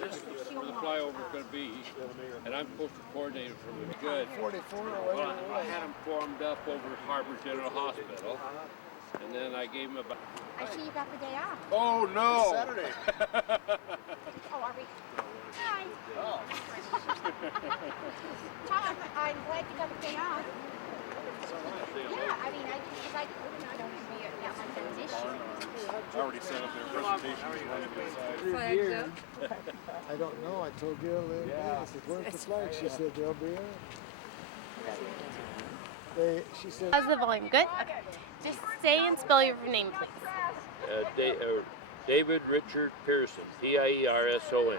this is where the flyover is going to be, and I'm supposed to coordinate it from the good. 44 or Well, whatever. I had them formed up over at Harbor General Hospital, and then I gave them about... I see you got the day off. Oh, no! Saturday. Oh, are we? Hi. Oh. Tom, I'm glad you got the day off. Yeah, I mean, because I don't be at my transition. I already set up their presentation. I don't know. I told Gail the other day. I said, where's the flag? She said, they'll be in. She said, How's the volume? Good? Okay. Just say and spell your name, please. David Richard Pearson, P-I-E-R-S-O-N.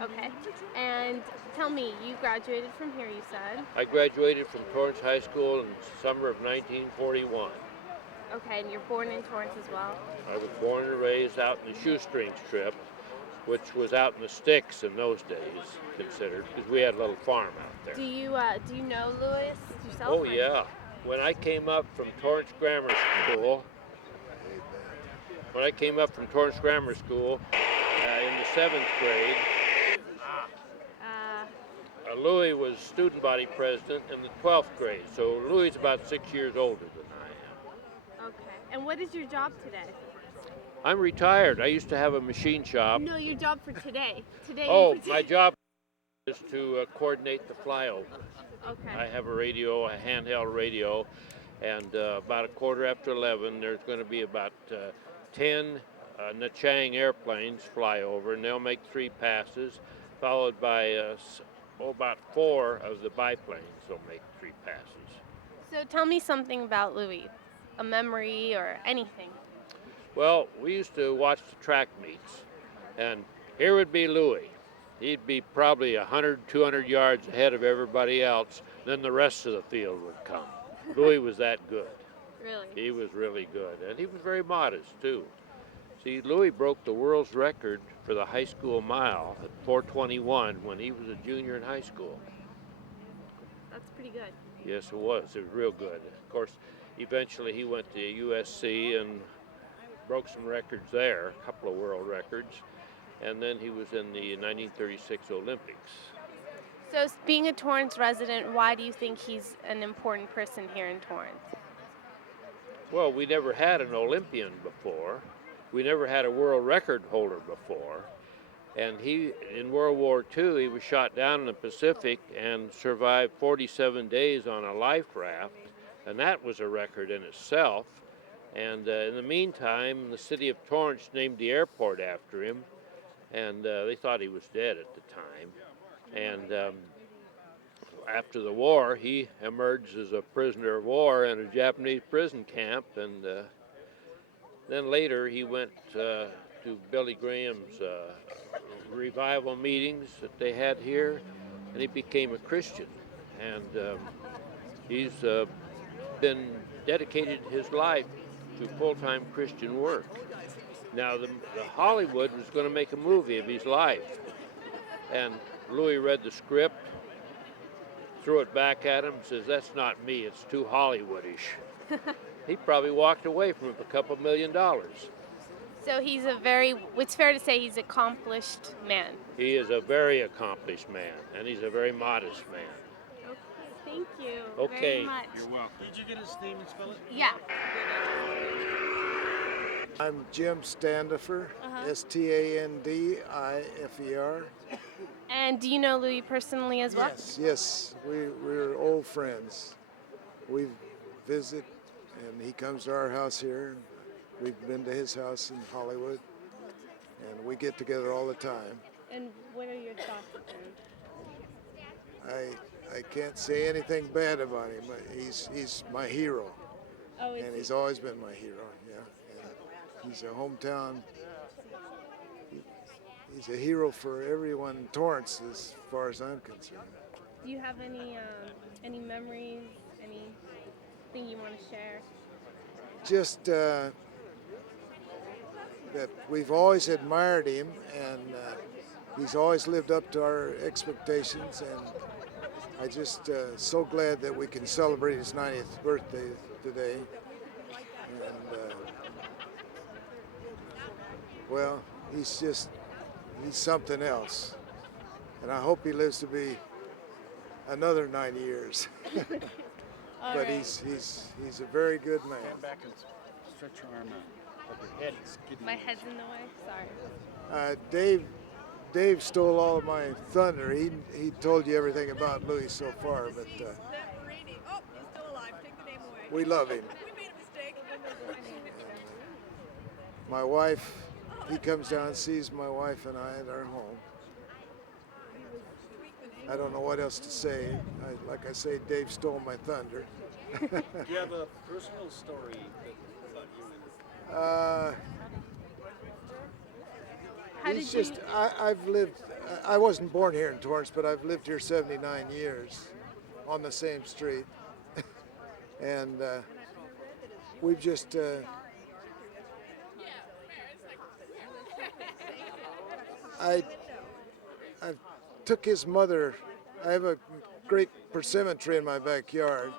Okay. And tell me, you graduated from here, you said? I graduated from Torrance High School in summer of 1941. Okay, and you're born in Torrance as well? I was born and raised out in the shoestring strip, which was out in the sticks in those days, considered, because we had a little farm out there. Do you know Lewis yourself? Oh, yeah. When I came up from Torrance Grammar School, in the 7th grade, Louis was student body president in the 12th grade, so Louis is about 6 years older than I am. Okay. And what is your job today? I'm retired. I used to have a machine shop. No, your job for today. My job is to coordinate the flyover. Okay. I have a radio, a handheld radio, and about 11:15, there's going to be about 10 Nachang airplanes fly over, and they'll make 3 passes, followed by about 4 of the biplanes. They'll make 3 passes. So tell me something about Louis, a memory or anything. Well, we used to watch the track meets, and here would be Louis. He'd be probably 100, 200 yards ahead of everybody else. Then the rest of the field would come. Louis was that good. Really? He was really good, and he was very modest, too. See, Louis broke the world's record for the high school mile at 4:21 when he was a junior in high school. That's pretty good. Yes, it was. It was real good. Of course, eventually he went to USC and broke some records there, a couple of world records, and then he was in the 1936 Olympics. So being a Torrance resident, why do you think he's an important person here in Torrance? Well, we never had an Olympian before. We never had a world record holder before. And he, in World War II, he was shot down in the Pacific and survived 47 days on a life raft, and that was a record in itself. And in the meantime, the city of Torrance named the airport after him, and they thought he was dead at the time. And after the war, he emerged as a prisoner of war in a Japanese prison camp, and then later he went to Billy Graham's revival meetings that they had here, and he became a Christian. And he's been dedicated his life to full-time Christian work. Now, the Hollywood was going to make a movie of his life, and Louis read the script, threw it back at him, and says, "That's not me, it's too Hollywoodish." He probably walked away from it with $2 million. So it's fair to say he's an accomplished man. He is a very accomplished man, and he's a very modest man. Okay, thank you Okay. very much. You're welcome. Did you get his name and spell it? Yeah. I'm Jim Standifer, Standifer. And do you know Louis personally as well? Yes, we're old friends. We visit, and he comes to our house here. We've been to his house in Hollywood, and we get together all the time. And what are your thoughts on him? I can't say anything bad about him. He's my hero, Oh, and he's always been my hero. Yeah, and he's a hometown. He's a hero for everyone in Torrance, as far as I'm concerned. do you have any memories, anything you want to share? Just that we've always admired him, and he's always lived up to our expectations, and I just so glad that we can celebrate his 90th birthday today. And well, he's he's something else. And I hope he lives to be another 90 years. All But right. he's a very good man. Stand back and stretch your arm out. But your head is getting My in the head's in the way. Sorry. Dave stole all of my thunder. He told you everything about Louis so far, but Zamperini. Oh, he's still alive. Take the name away. we love him. We made a mistake. My wife, he comes down and sees my wife and I at our home. I don't know what else to say. Like I say, Dave stole my thunder. Do you have a personal story about him? How He's did just, you? I've lived, I wasn't born here in Torrance, but I've lived here 79 years on the same street. And we've just, I took his mother, I have a great persimmon tree in my backyard,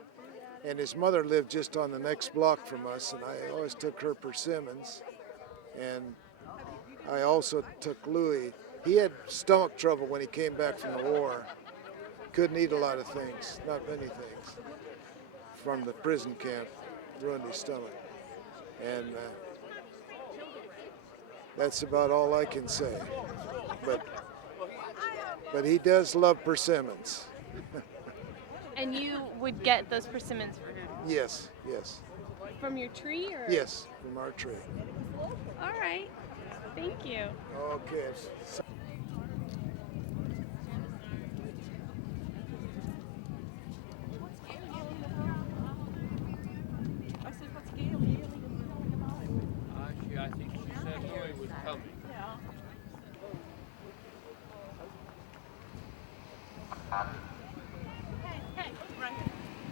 and his mother lived just on the next block from us, and I always took her persimmons. And I also took Louis. He had stomach trouble when he came back from the war. Couldn't eat a lot of things, not many things. From the prison camp, ruined his stomach. And that's about all I can say. But he does love persimmons. And you would get those persimmons for him Yes. from your tree, or? Yes, from our tree. All right. Thank you. Okay. I said, what's Gail? Gail even telling about it. I think she said Louis was coming.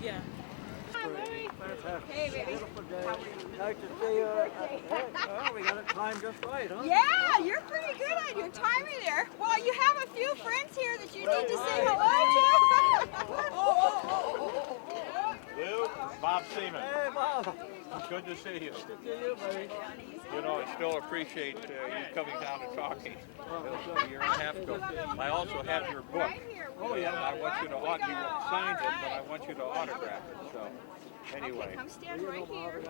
Yeah. Hey, baby. Beautiful day. Nice to see you. Well, we got it timed just right, huh? Yeah, you're pretty good on your timing there. Well, you have a few friends here that you need to say hello to. Lou, Bob Seaman. Hey, Bob. Good to see you. Good to see you, buddy. You know, I still appreciate you coming down and talking. A year and a half ago. I also have your book. Oh, yeah. I want you to you won't sign it, but I want you to autograph it. So, anyway. Come stand right here.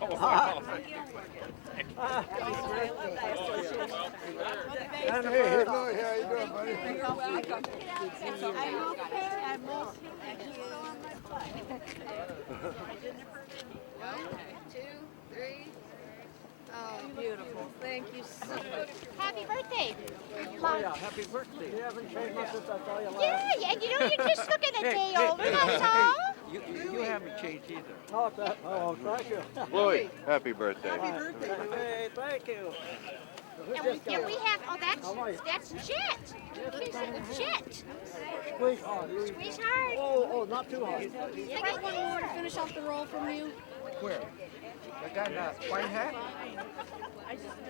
Oh, wow. And hey, How you doing, buddy? You're welcome. I'm okay. I'm okay. One, two, three. Oh, beautiful. Thank you so much. Happy birthday. oh, yeah, happy birthday. You haven't changed much since I saw you last. Yeah, and you know, you're just looking a day older, that's all. You haven't changed either. Oh, thank you. Louis, happy birthday. Hey, thank you. And we have, that's Jet. Jet. Squeeze hard. Squeeze hard. Oh, not too hard. I got one more to finish off the roll from you. Where? The guy in the white hat?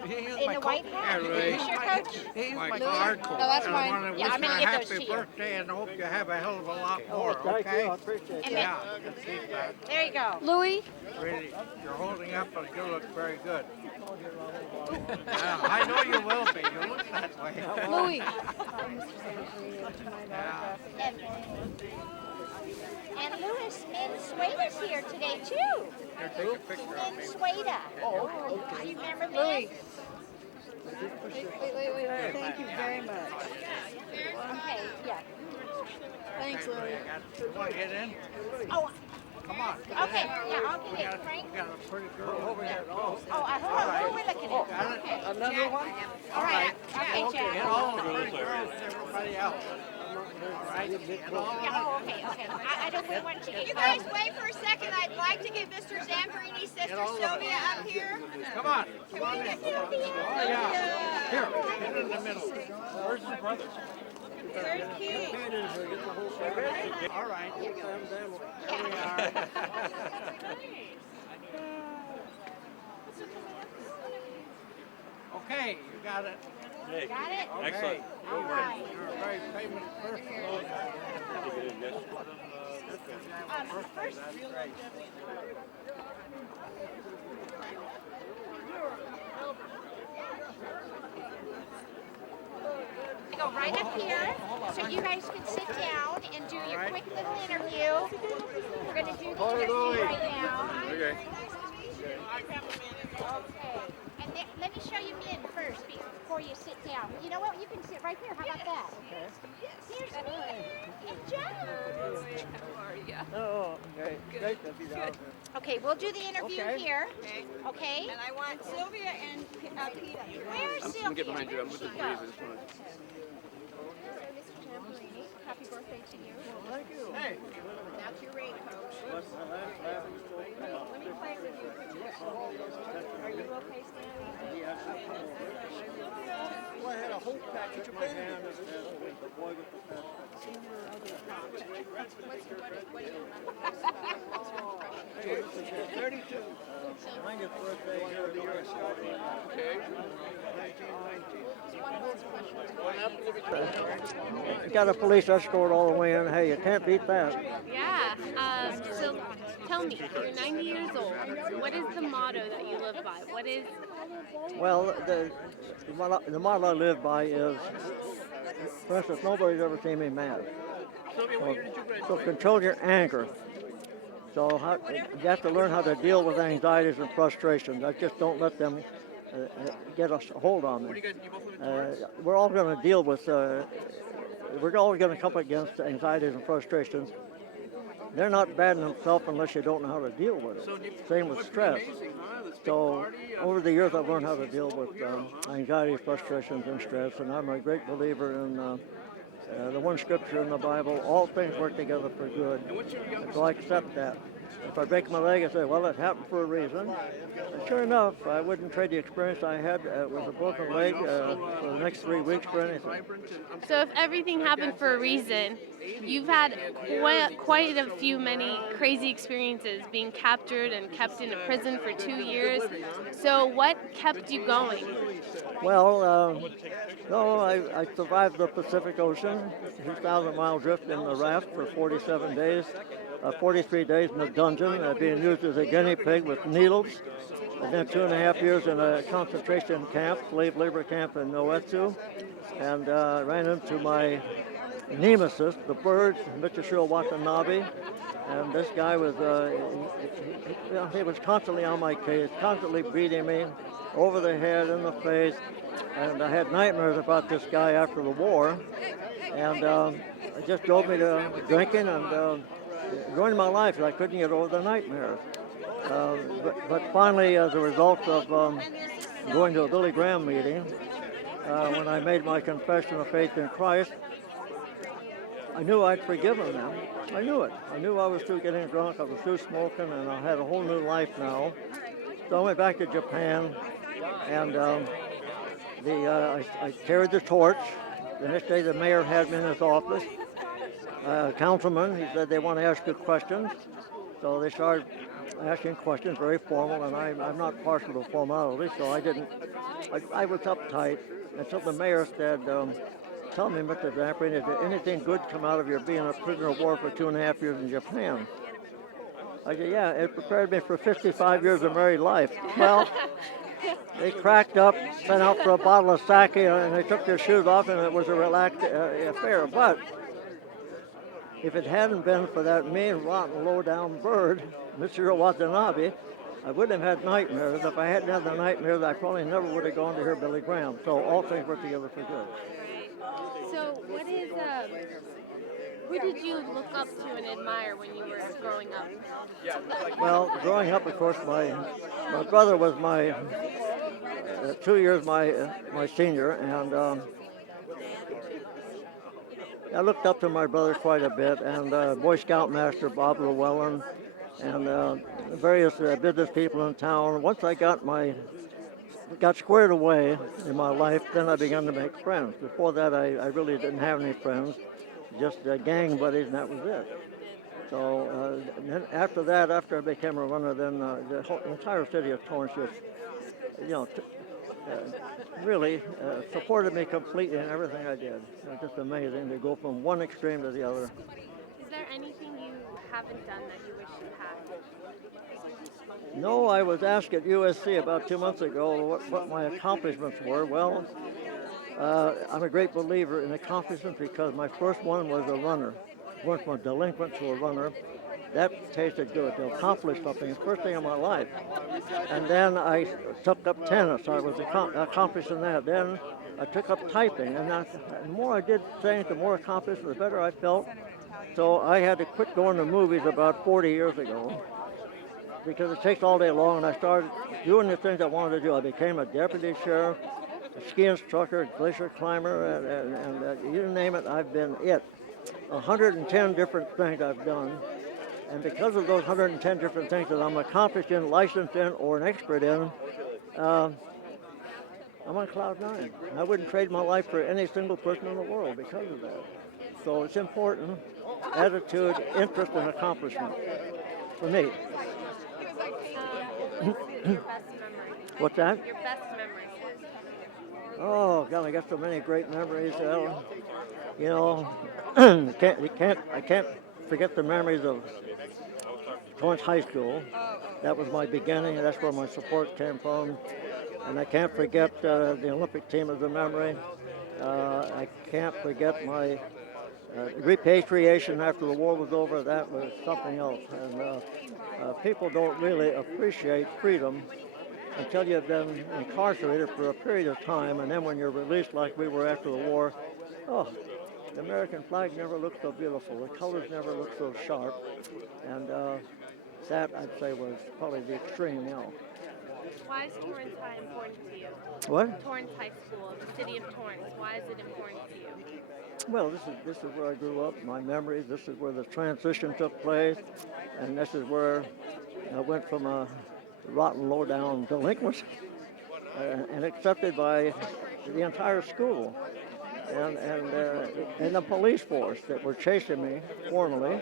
In the white hat. Who's your coach? He's my Louis? guard coach. No, that's And I fine. wanna Yeah, wish I'm you gonna a give those happy to you. birthday and hope you have a hell of a lot Oh, more, thank okay? you. I appreciate And that. Yeah, I can see that. There you go. Louis? Really, you're holding up and you look very good. Yeah, I know you will be. You look that way. Louis. Yeah. And Louis Minsueda's here today too. Here, take a picture of me. Minsueda. Oh, do you remember Louis? Hey, thank you very much. Okay, yeah. Thanks, You want to get in? Oh, Come on. okay, yeah, I'll get it, Frank. We got a pretty girl over here. Oh, hold on, who are we looking at? Got it? Okay. Another one? All right, okay, Get Jack. all the pretty girls and everybody else. All right? Get all Yeah, oh, okay. I don't want to. You guys wait for a second. I'd like to get Mr. Zamperini's sister Sylvia up here. Come on. Come on, Sylvia. Oh, yeah. Here, get in the middle. Where's the brothers? There's Keith. All right. Here we are. Okay, you got it. Got it? Excellent. All right. You're a very famous person. First, right up here, so you guys can sit down and do your quick little interview. We're going to do the interview right now. Okay. Okay. And let me show you Min first before you sit down. You know what? You can sit right there. How about that? Here's Min and John. Oh, okay. Great to be down there. Okay, we'll do the interview here. Okay. And I want Sylvia and Peter. Where's Sylvia? I'm gonna get behind you. I'm with the Where'd breeze. she go? Mr. Zamperini, happy birthday to you. Thank you. Hey. That's your raincoat. What's the last laughing so fast? Let me play with you. Are you okay, Stanley? Well, I had a whole package in my hand and the boy with the pen. What do you remember? 32. 90th birthday here of the year I started. Okay. 1919. You got a police escort all the way in. Hey, you can't beat that. Yeah. So tell me, you're 90 years old. What is the motto that you live by? What is? Well, the motto I live by is, for instance, nobody's ever seen me mad. So control your anger. So you have to learn how to deal with anxieties and frustrations. I just don't let them get a hold on me. We're all going to deal with, we're all going to come up against anxieties and frustrations. They're not bad in themselves unless you don't know how to deal with it. Same with stress. So over the years I've learned how to deal with anxiety, frustrations, and stress, and I'm a great believer in the one scripture in the Bible, all things work together for good. So I accept that. If I break my leg, I say, well, it happened for a reason. And sure enough, I wouldn't trade the experience I had with a broken leg for the next 3 weeks for anything. So if everything happened for a reason, you've had quite a few many crazy experiences, being captured and kept in a prison for 2 years. So what kept you going? Well, no, I survived the Pacific Ocean, 2,000-mile drift in the raft for 47 days, 43 days in a dungeon, being used as a guinea pig with needles, and then 2.5 years in a concentration camp, slave labor camp in Noetsu, and ran into my nemesis, the bird, Michishiro Watanabe, and this guy was, he was constantly on my case, constantly beating me over the head, in the face, and I had nightmares about this guy after the war, and it just drove me to drinking and ruined my life, and I couldn't get over the nightmares. But finally, as a result of going to a Billy Graham meeting, when I made my confession of faith in Christ, I knew I'd forgiven them. I knew it. I knew I was through getting drunk, I was through smoking, and I had a whole new life now. So I went back to Japan, and I carried the torch. The next day, the mayor had me in his office. Councilman, he said they want to ask you questions. So they started asking questions, very formal, and I'm not partial to formality, so I was uptight until the mayor said, tell me, Mr. Zamperini, did anything good come out of your being a prisoner of war for 2.5 years in Japan? I said, yeah, it prepared me for 55 years of married life. Well, they cracked up, sent out for a bottle of sake, and they took their shoes off, and it was a relaxed affair. But if it hadn't been for that mean, rotten, low-down bird, Mr. Watanabe, I wouldn't have had nightmares. If I hadn't had the nightmares, I probably never would have gone to hear Billy Graham. So all things work together for good. So what is, who did you look up to and admire when you were growing up? Well, growing up, of course, my brother was my 2 years my senior, and I looked up to my brother quite a bit, and Boy Scout Master Bob Llewellyn, and various business people in town. Once I got squared away in my life, then I began to make friends. Before that, I really didn't have any friends, just gang buddies, and that was it. So then after that, after I became a runner, then the whole entire city of Torrance just, really supported me completely in everything I did. It was just amazing to go from one extreme to the other. Is there anything you haven't done that you wish you had? No, I was asked at USC about 2 months ago what my accomplishments were. Well, I'm a great believer in accomplishments because my first one was a runner. Went from a delinquent to a runner. That tasted good. To accomplish something, the first thing in my life. And then I took up tennis. I was accomplished in that. Then I took up typing, and the more I did things, the more accomplished, the better I felt. So I had to quit going to movies about 40 years ago because it takes all day long, and I started doing the things I wanted to do. I became a deputy sheriff, a ski instructor, glacier climber, and you name it, I've been it. 110 different things I've done. And because of those 110 different things that I'm accomplished in, licensed in, or an expert in, I'm on cloud nine. I wouldn't trade my life for any single person in the world because of that. So it's important, attitude, interest, and accomplishment for me. Your best memory. What's that? Your best memory. Oh, God, I got so many great memories. You know, I can't forget the memories of Torrance High School. That was my beginning. That's where my support came from. And I can't forget the Olympic team as a memory. I can't forget my repatriation after the war was over. That was something else. And people don't really appreciate freedom until you've been incarcerated for a period of time. And then when you're released like we were after the war, oh, the American flag never looked so beautiful. The colors never looked so sharp. And that, I'd say, was probably the extreme, you know. Why is Torrance High important to you? What? Torrance High School, the city of Torrance. Why is it important to you? Well, this is where I grew up, my memories. This is where the transition took place. And this is where I went from a rotten, low-down delinquent and accepted by the entire school and the police force that were chasing me formally.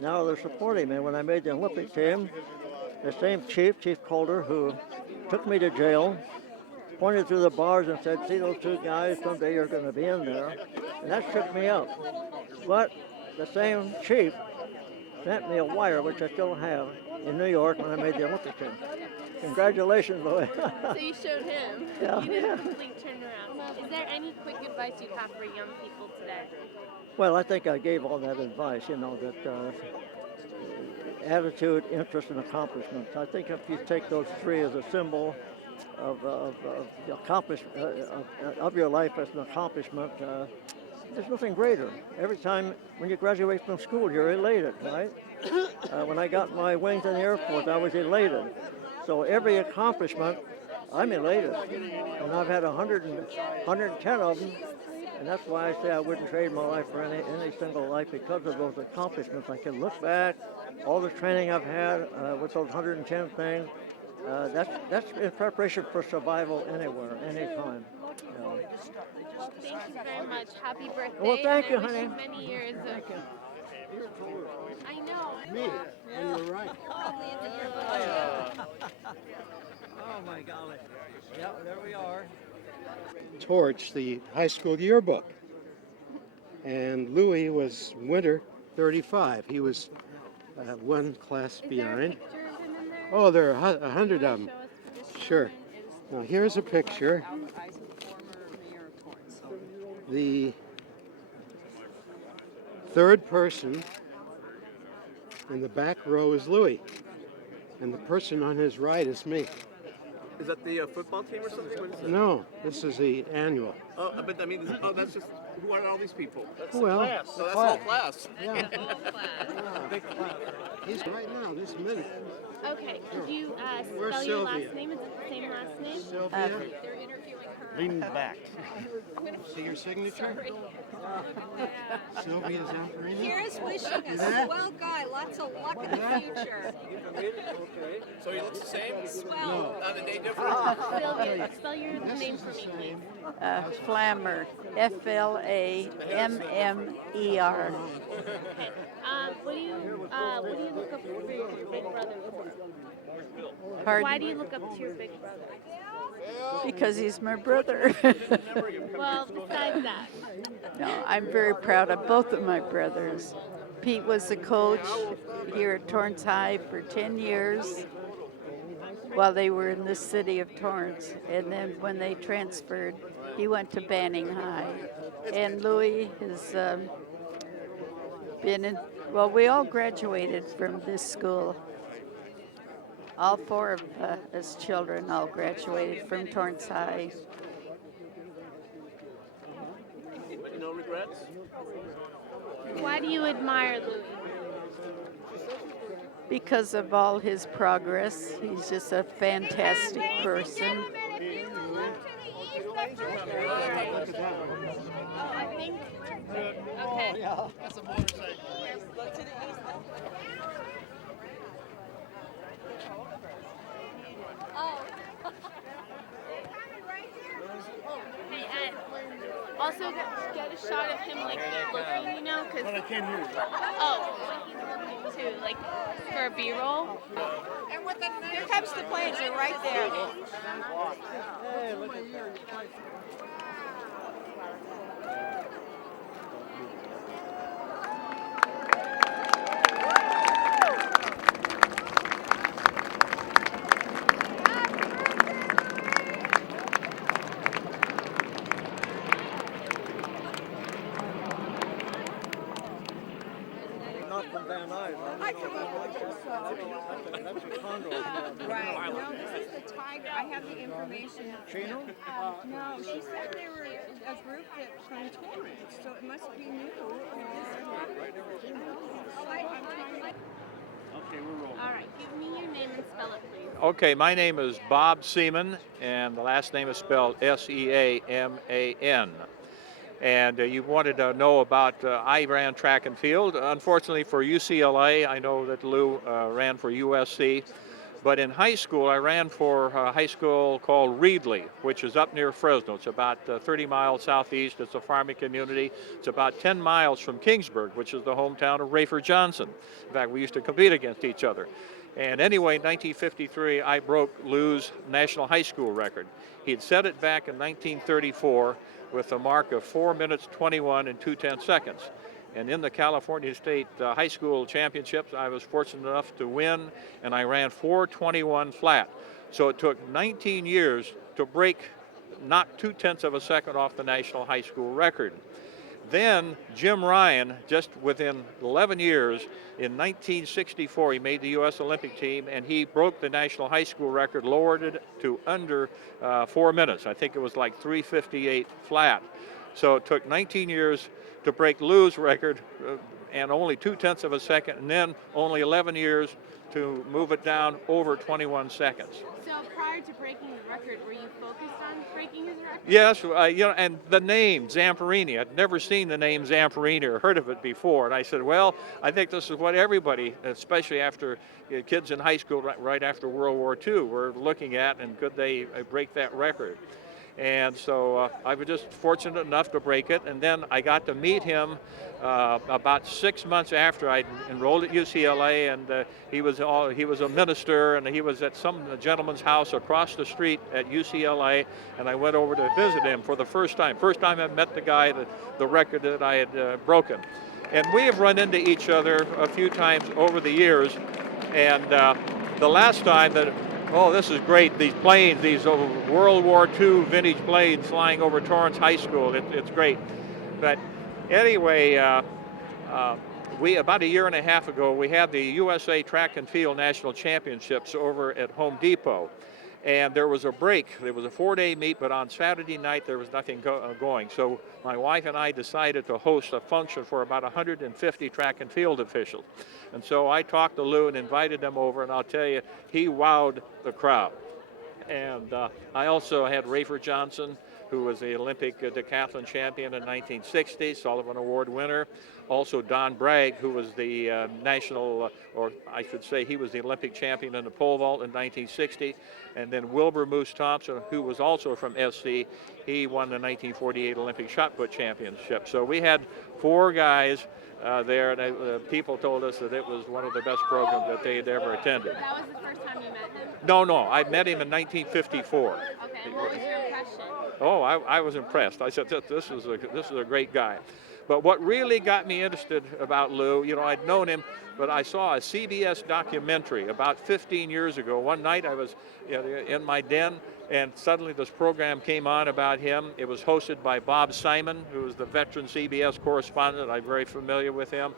Now they're supporting me. When I made the Olympic team, the same Chief Calder, who took me to jail, pointed through the bars and said, "See those two guys? Someday you're going to be in there." And that shook me up. But the same chief sent me a wire, which I still have, in New York when I made the Olympic team. Congratulations, Louis. So you showed him. Yeah. You did a complete turnaround. Is there any quick advice you'd have for young people today? Well, I think I gave all that advice, you know, that attitude, interest, and accomplishment. I think if you take those three as a symbol of the of your life as an accomplishment, there's nothing greater. Every time when you graduate from school, you're elated, right? When I got my wings in the Air Force, I was elated. So every accomplishment, I'm elated. And I've had 110 of them. And that's why I say I wouldn't trade my life for any single life because of those accomplishments. I can look back, all the training I've had with those 110 things. That's in preparation for survival anywhere, anytime. You know. Thank you very much. Happy birthday. Well, thank you, and I wish honey. Many years of... I know. Me, and you're right. Oh my golly. Yeah, there we are. Towards the high school yearbook. And Louis was winter 35. He was one class behind. Oh, there are 100 of them. Sure. Now here's a picture. The third person in the back row is Louis, and the person on his right is me. Is that the football team or something? What is it? No, this is the annual. Oh, but I mean, that's just, who are all these people? Well, So that's all class. yeah, Big class. he's right now, this minute. Okay, could you Where's spell your Sylvia? last name? Is it the same last name? Sylvia, Lean back. see your signature? Sylvia Zamperini. Here's wishing a swell guy lots of luck in the future. So he looks the same? Swell. Not a day different? Sylvia, spell your name for me, please. Flammer, Flammer. What do you look up to your big brother for? Pardon? Why do you look up to your big brother? Because he's my brother. Well, besides that. No, I'm very proud of both of my brothers. Pete was the coach here at Torrance High for 10 years while they were in the city of Torrance. And then when they transferred, He went to Banning High. And Louis has been in, well, we all graduated from this school. All four of us children all graduated from Torrance High. No regrets? Why do you admire Louis? Because of all his progress, he's just a fantastic person. I think. Okay. That's a motorcycle. Look to the east. Hey, Ed. Also, get a shot of him like looking, you know, because. But I can't hear you. Oh, to like for a B-roll. Here comes the planes. They're right there. Not from Van Nuys. That's a condo. Right. No, this is the tiger. I have the information. Chino? No, she said they were a group that from Torrance, so it must be new. Okay, we're rolling. All right, give me your name and spell it, please. Okay, my name is Bob Seaman, and the last name is spelled Seaman. And you wanted to know about, I ran track and field. Unfortunately for UCLA, I know that Lou ran for USC. But in high school, I ran for a high school called Reedley, which is up near Fresno. It's about 30 miles southeast. It's a farming community. It's about 10 miles from Kingsburg, which is the hometown of Rayford Johnson. In fact, we used to compete against each other. And anyway, in 1953, I broke Lou's national high school record. He'd set it back in 1934 with a mark of 4 minutes 21 and 2/10 seconds. And in the California State High School Championships, I was fortunate enough to win, and I ran 4:21 flat. So it took 19 years to break, not 2/10 of a second off the national high school record. Then Jim Ryan, just within 11 years, in 1964, he made the U.S. Olympic team, and he broke the national high school record, lowered it to under 4 minutes. I think it was like 3:58 flat. So it took 19 years to break Lou's record, and only 2/10 of a second, and then only 11 years to move it down over 21 seconds. So prior to breaking the record, were you focused on breaking his record? Yes, and the name Zamperini. I'd never seen the name Zamperini or heard of it before, and I said, well, I think this is what everybody, especially after kids in high school right after World War II, were looking at, and could they break that record? And so I was just fortunate enough to break it, and then I got to meet him about 6 months after I enrolled at UCLA, and he was a minister, and he was at some gentleman's house across the street at UCLA, and I went over to visit him for the first time. First time I met the guy, the record that I had broken. And we have run into each other a few times over the years, and the last time that, oh, this is great, these planes, these World War II vintage planes flying over Torrance High School, it's great. But anyway, we about a year and a half ago, we had the USA Track and Field National Championships over at Home Depot. And there was a break. There was a 4-day meet, but on Saturday night there was nothing going. So my wife and I decided to host a function for about 150 track and field officials. And so I talked to Lou and invited them over, and I'll tell you, he wowed the crowd. And I also had Rayford Johnson, who was the Olympic decathlon champion in 1960, Sullivan Award winner. Also Don Bragg, who was the national, or I should say he was the Olympic champion in the pole vault in 1960. And then Wilbur Moose Thompson, who was also from SC, he won the 1948 Olympic shot put championship. So we had 4 guys there, and people told us that it was one of the best programs that they had ever attended. That was the first time you met him? No, I met him in 1954. Okay, and what was your impression? Oh, I was impressed. I said, this is a great guy. But what really got me interested about Lou, you know, I'd known him, but I saw a CBS documentary about 15 years ago. One night I was in my den, and suddenly this program came on about him. It was hosted by Bob Simon, who was the veteran CBS correspondent. I'm very familiar with him.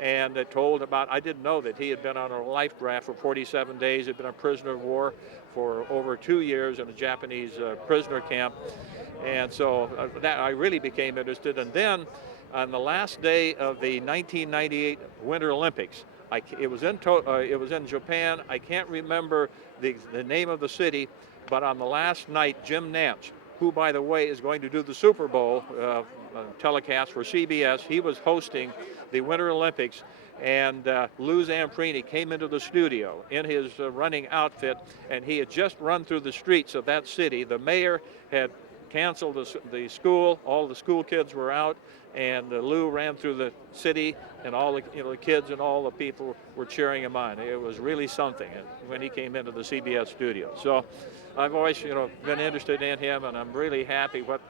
And it told about, I didn't know that he had been on a life raft for 47 days, had been a prisoner of war for over 2 years in a Japanese prisoner camp. And so that I really became interested. And then on the last day of the 1998 Winter Olympics, it was in Japan. I can't remember the name of the city, but on the last night, Jim Nantz, who, by the way, is going to do the Super Bowl telecast for CBS, he was hosting the Winter Olympics, and Lou Zamperini came into the studio in his running outfit, and he had just run through the streets of that city. The mayor had canceled the school. All the school kids were out, and Lou ran through the city, and all the kids and all the people were cheering him on. It was really something when he came into the CBS studio. So I've always been interested in him, and I'm really happy what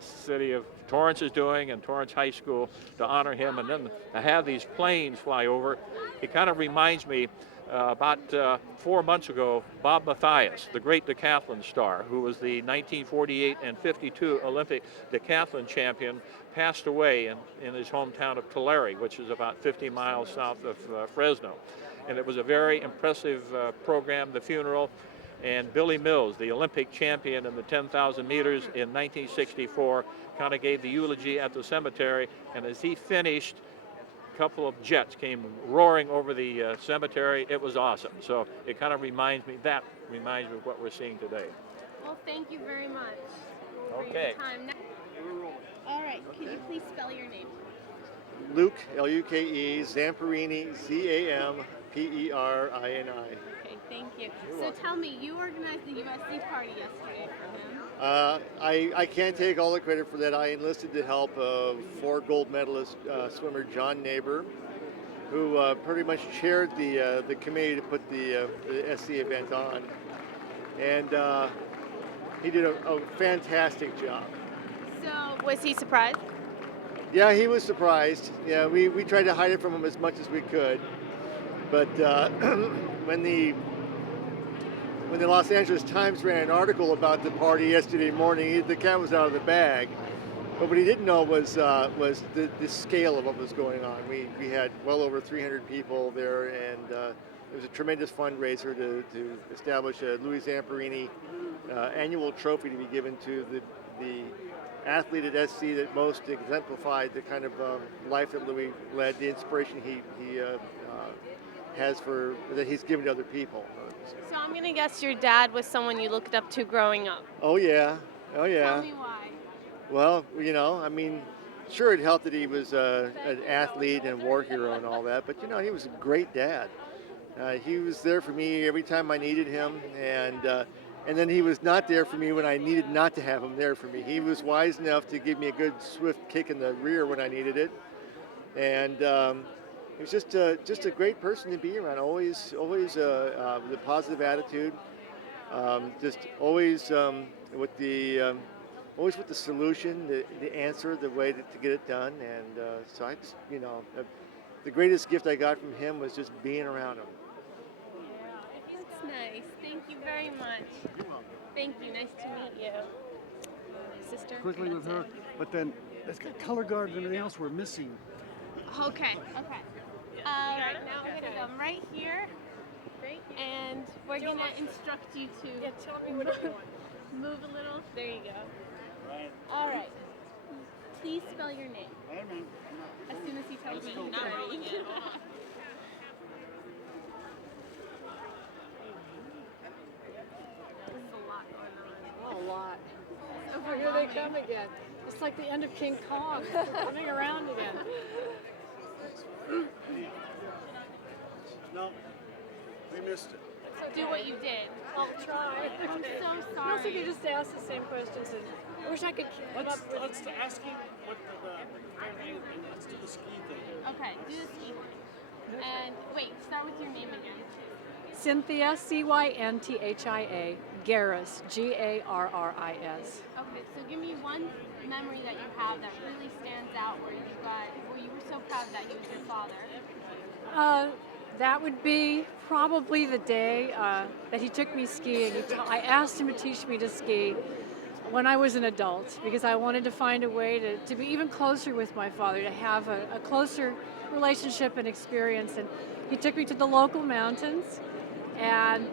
city of Torrance is doing, and Torrance High School, to honor him. And then to have these planes fly over, it kind of reminds me about 4 months ago, Bob Mathias, the great decathlon star, who was the 1948 and 52 Olympic decathlon champion, passed away in his hometown of Tulare, which is about 50 miles south of Fresno. And it was a very impressive program, the funeral. And Billy Mills, the Olympic champion in the 10,000 meters in 1964, kind of gave the eulogy at the cemetery. And as he finished, a couple of jets came roaring over the cemetery. It was awesome. So it kind of reminds me of what we're seeing today. Well, thank you very much for Okay. your time. All right, could you please spell your name? Luke, L-U-K-E, Zamperini, Z-A-M-P-E-R-I-N-I. Okay, thank you. So tell me, you organized the USC party yesterday for him. I can't take all the credit for that. I enlisted the help of 4 gold medalist swimmer John Neighbor, who pretty much chaired the committee to put the SC event on. And he did a fantastic job. So was he surprised? Yeah, he was surprised. Yeah, we tried to hide it from him as much as we could. But when the Los Angeles Times ran an article about the party yesterday morning, the cat was out of the bag. But what he didn't know was the scale of what was going on. We had well over 300 people there, and it was a tremendous fundraiser to establish a Louis Zamperini annual trophy to be given to the athlete at SC that most exemplified the kind of life that Louis led, the inspiration he has that he's given to other people. So I'm gonna guess your dad was someone you looked up to growing up. Oh yeah. Tell me why. Well, I mean, sure it helped that he was an athlete and war hero and all that, but he was a great dad. He was there for me every time I needed him, and then he was not there for me when I needed not to have him there for me. He was wise enough to give me a good swift kick in the rear when I needed it, and he was just a great person to be around. Always with a positive attitude, just always with the solution, the answer, the way to get it done. And so I just, the greatest gift I got from him was just being around him. That's nice. Thank you very much. You're welcome. Thank you. Nice to meet you. Sister? Quickly with her, but then that's got color guard and everything else we're missing. Okay. Right now we're gonna come right here, and we're gonna instruct you to tell me what you want. Move a little. There you go. All right. Please spell your name. As soon as he tells me he's ready. There's a lot going on. A lot. Oh, here they come again. It's like the end of King Kong. They're coming around again. No, we missed it. Do what you did. I'll try. I'm so I sorry. also could just ask the same questions. And I wish I could come up with Let's ask him what let's do the ski thing. Okay, do the ski thing. And wait, start with your name again. Cynthia, Cynthia, Garris, Garris. Okay, so give me one memory that you have that really stands out where you were so proud that he was your father. That would be probably the day that he took me skiing. I asked him to teach me to ski when I was an adult because I wanted to find a way to be even closer with my father, to have a closer relationship and experience. And he took me to the local mountains and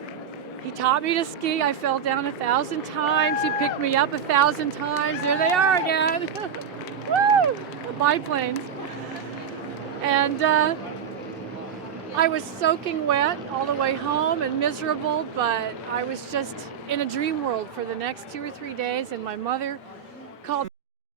he taught me to ski. I fell down 1,000 times. He picked me up 1,000 times. There they are again. Woo! The biplanes. And I was soaking wet all the way home and miserable, but I was just in a dream world for the next 2 or 3 days, and my mother